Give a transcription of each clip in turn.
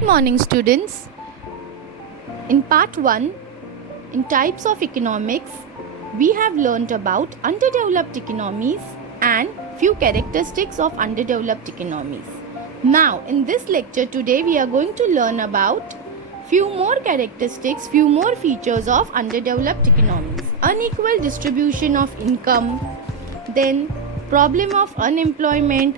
Good morning, students. In part 1, in types of economics, we have learnt about underdeveloped economies and few characteristics of underdeveloped economies. Now, in this lecture today, we are going to learn about few more characteristics, few more features of underdeveloped economies. Unequal distribution of income, then problem of unemployment,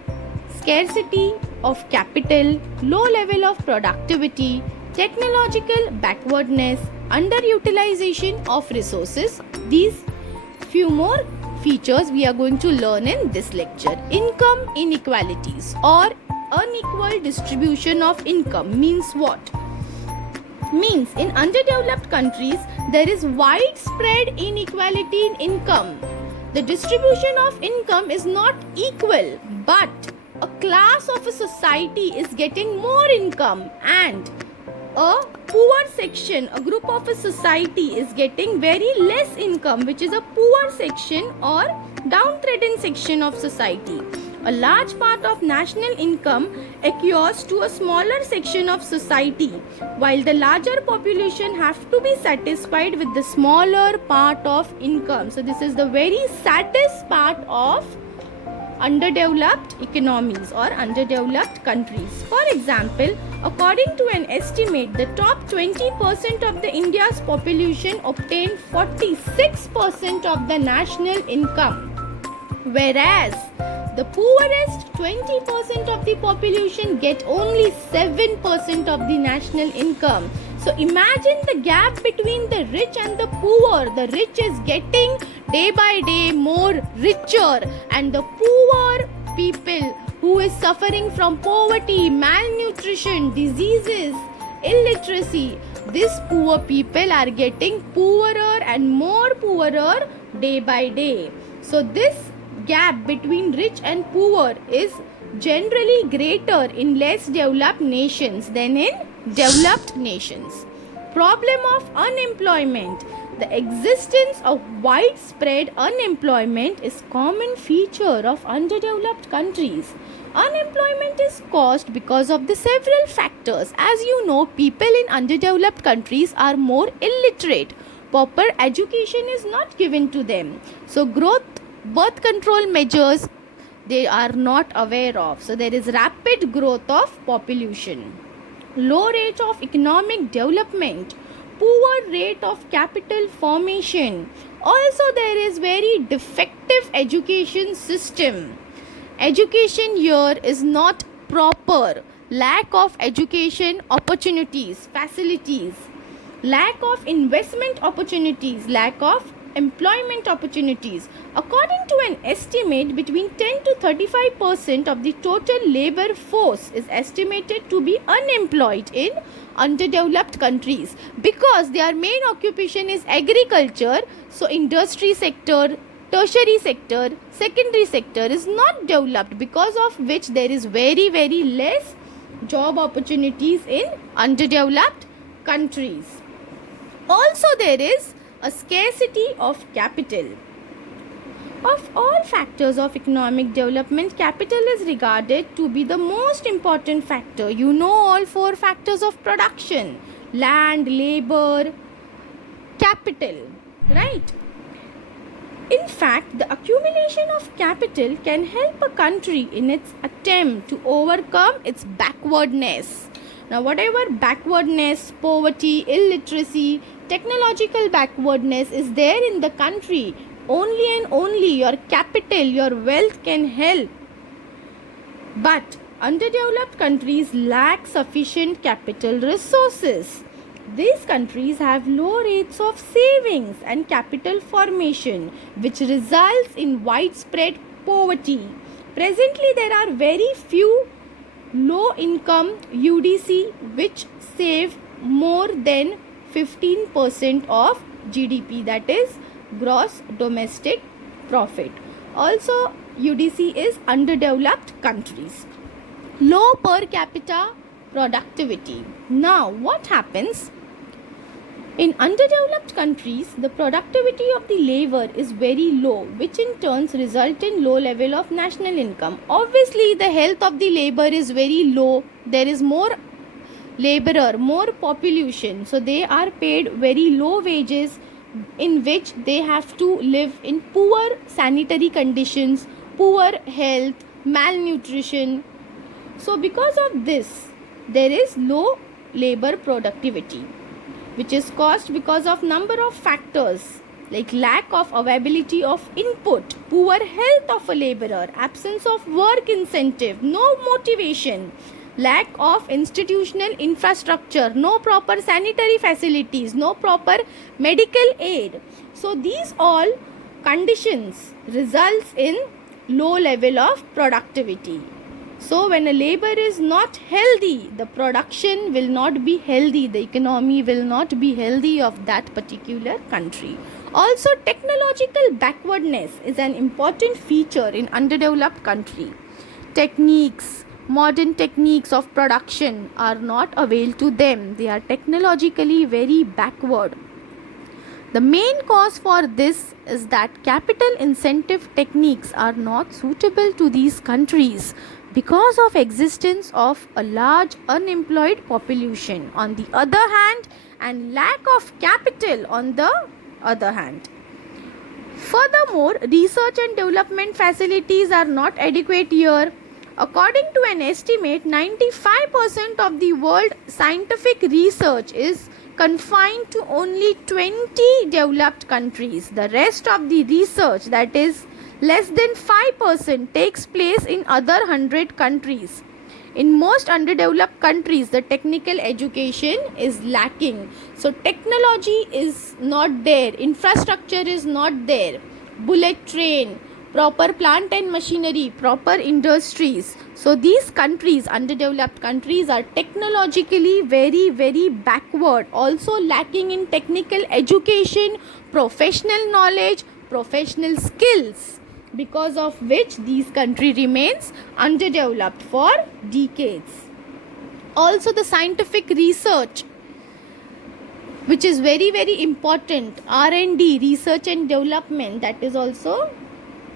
scarcity of capital, low level of productivity, technological backwardness, underutilization of resources. These few more features we are going to learn in this lecture. Income inequalities or unequal distribution of income means what? Means in underdeveloped countries there is widespread inequality in income. The distribution of income is not equal, but a class of a society is getting more income and a poor section, a group of a society is getting very less income, which is a poor section or downtrodden section of society. A large part of national income accrues to a smaller section of society, while the larger population have to be satisfied with the smaller part of income. So this is the very saddest part of underdeveloped economies or underdeveloped countries. For example, according to an estimate, the top 20% of the India's population obtain 46% of the national income, whereas the poorest 20% of the population get only 7% of the national income. So imagine the gap between the rich and the poor. The rich is getting day by day more richer, and the poor people who is suffering from poverty, malnutrition, diseases, illiteracy, these poor people are getting poorer and more poorer day by day. So this gap between rich and poor is generally greater in less developed nations than in developed nations. Problem of unemployment. The existence of widespread unemployment is common feature of underdeveloped countries. Unemployment is caused because of the several factors. As you know, people in underdeveloped countries are more illiterate. Proper education is not given to them. So birth control measures they are not aware of. So there is rapid growth of population, low rate of economic development, poor rate of capital formation. Also there is very defective education system. Education here is not proper, lack of education opportunities, facilities, lack of investment opportunities, lack of employment opportunities. According to an estimate, between 10 to 35% of the total labor force is estimated to be unemployed in underdeveloped countries because their main occupation is agriculture. So industry sector, tertiary sector, secondary sector is not developed, because of which there is very less job opportunities in underdeveloped countries. Also there is a scarcity of capital. Of all factors of economic development, capital is regarded to be the most important factor. You know all four factors of production: land, labor, capital, right? In fact, the accumulation of capital can help a country in its attempt to overcome its backwardness. Now, whatever backwardness, poverty, illiteracy, technological backwardness is there in the country, only and only your capital, your wealth can help. But underdeveloped countries lack sufficient capital resources. These countries have low rates of savings and capital formation, which results in widespread poverty. Presently, there are very few low income UDC which save more than 15% of GDP, that is gross domestic profit. Also UDC is underdeveloped countries. Low per capita productivity. Now what happens? In underdeveloped countries, the productivity of the labor is very low, which in turn result in low level of national income. Obviously, the health of the labor is very low. There is more laborer, more population, so they are paid very low wages in which they have to live in poor sanitary conditions, poor health, malnutrition. So because of this, there is low labor productivity, which is caused because of number of factors like lack of availability of input, poor health of a laborer, absence of work incentive, no motivation, lack of institutional infrastructure, no proper sanitary facilities, no proper medical aid. So these all conditions results in low level of productivity. So when a labor is not healthy, the production will not be healthy, the economy will not be healthy of that particular country. Also, technological backwardness is an important feature in underdeveloped country. Modern techniques of production are not available to them. They are technologically very backward. The main cause for this is that capital incentive techniques are not suitable to these countries because of existence of a large unemployed population on the other hand and lack of capital on the other hand. Furthermore, research and development facilities are not adequate here. According to an estimate, 95% of the world scientific research is confined to only 20 developed countries. The rest of the research, that is less than 5%, takes place in other 100 countries. In most underdeveloped countries, the technical education is lacking. So technology is not there, infrastructure is not there, bullet train, proper plant and machinery, proper industries. So these countries, underdeveloped countries, are technologically very, very backward, also lacking in technical education, professional knowledge, professional skills, because of which these country remains underdeveloped for decades. Also the scientific research, which is very, very important, R&D, research and development, that is also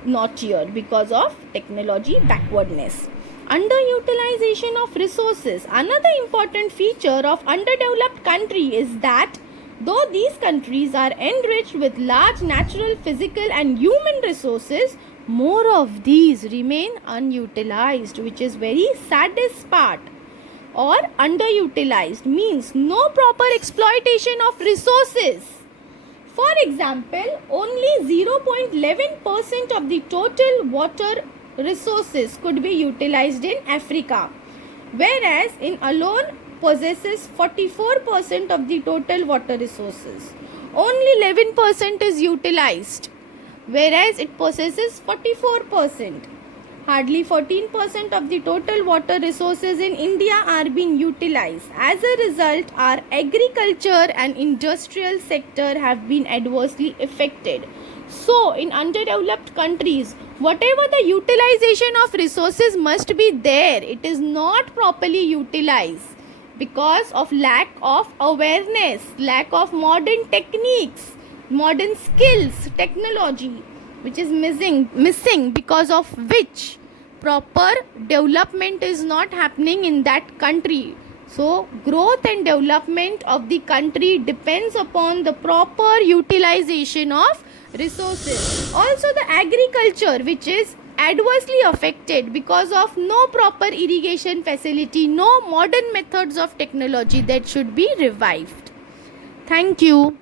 not here because of technology backwardness. Underutilization of resources. Another important feature of underdeveloped country is that though these countries are enriched with large natural, physical and human resources, more of these remain unutilized, which is very saddest part. Or underutilized means no proper exploitation of resources. For example, only 0.11% of the total water resources could be utilized in Africa, whereas in alone possesses 44% of the total water resources. Only 11% is utilized, whereas it possesses 44%. Hardly 14% of the total water resources in India are being utilized. As a result, our agriculture and industrial sector have been adversely affected. So, in underdeveloped countries, whatever the utilization of resources must be there, it is not properly utilized because of lack of awareness, lack of modern techniques, modern skills, technology, which is missing, because of which proper development is not happening in that country. So growth and development of the country depends upon the proper utilization of resources. Also the agriculture, which is adversely affected because of no proper irrigation facility, no modern methods of technology, that should be revived. Thank you.